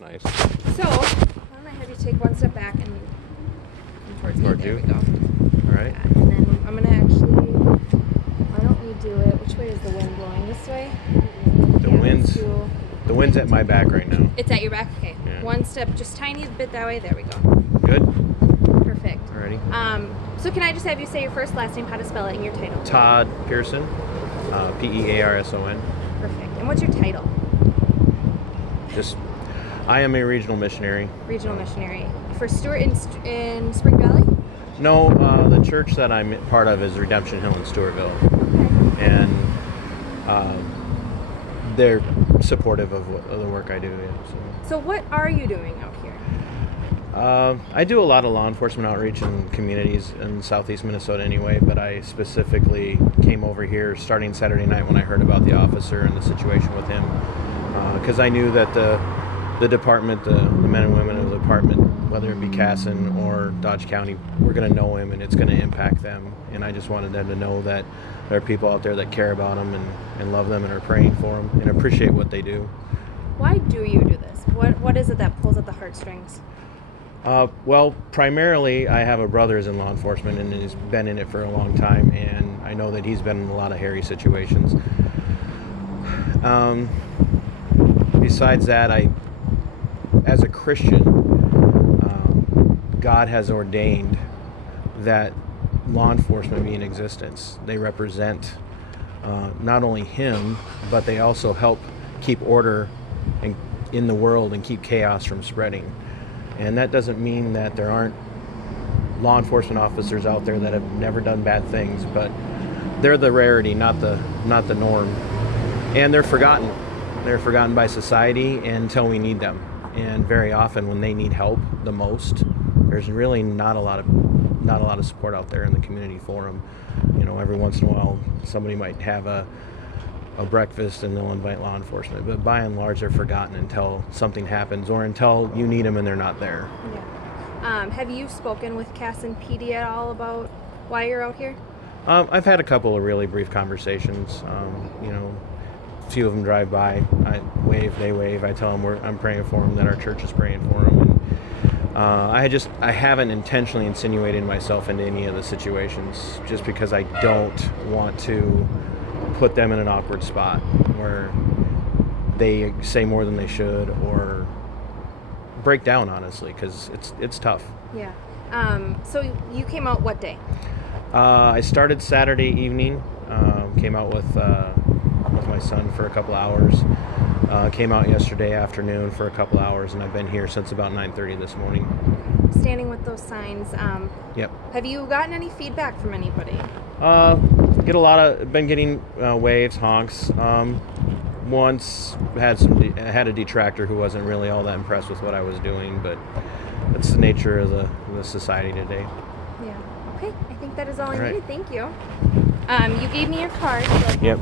Nice. So, why don't I have you take one step back and towards me. There we go. All right. Yeah, and then I'm going to actually, why don't we do it, which way is the wind blowing? This way? The wind's at my back right now. It's at your back? Okay. Yeah. One step, just tiny bit that way. There we go. Good? Perfect. Alrighty. So can I just have you say your first, last name, how to spell it, and your title? Todd Pearson, Pearson. Perfect. And what's your title? I am a regional missionary. Regional missionary. For Stewart in Spring Valley? No, the church that I'm part of is Redemption Hill in Stewartville. Okay. And they're supportive of the work I do. Yeah, So what are you doing out here? I do a lot of law enforcement outreach in communities in southeast Minnesota anyway, but I specifically came over here starting Saturday night when I heard about the officer and the situation with him, because I knew that the department, the men and women of the department, whether it be Kasson or Dodge County, we're going to know him and it's going to impact them. And I just wanted them to know that there are people out there that care about them and love them and are praying for them and appreciate what they do. Why do you do this? What is it that pulls at the heartstrings? Well, primarily I have a brother who's in law enforcement and has been in it for a long time, and I know that he's been in a lot of hairy situations. Besides that, as a Christian, God has ordained that law enforcement be in existence. They represent not only Him, but they also help keep order in the world and keep chaos from spreading. And that doesn't mean that there aren't law enforcement officers out there that have never done bad things, but they're the rarity, not the norm. And they're forgotten. They're forgotten by society until we need them. And very often when they need help the most, there's really not a lot of support out there in the community for them. You know, every once in a while somebody might have a breakfast and they'll invite law enforcement, but by and large they're forgotten until something happens or until you need them and they're not there. Yeah. Have you spoken with Kasson PD at all about why you're out here? I've had a couple of really brief conversations. A few of them drive by, I wave, they wave, I tell them I'm praying for them, that our church is praying for them. And I haven't intentionally insinuated myself into any of the situations just because I don't want to put them in an awkward spot where they say more than they should or break down, honestly, because it's tough. Yeah. So you came out what day? I started Saturday evening, came out with my son for a couple hours, came out yesterday afternoon for a couple hours, and I've been here since about 9:30 this morning. Standing with those signs. Yep. Have you gotten any feedback from anybody? Been getting waves, honks. Once had a detractor who wasn't really all that impressed with what I was doing, but that's the nature of the society today. Yeah. Okay. I think that is all I right. needed. Thank you. You gave me your card. So Yep.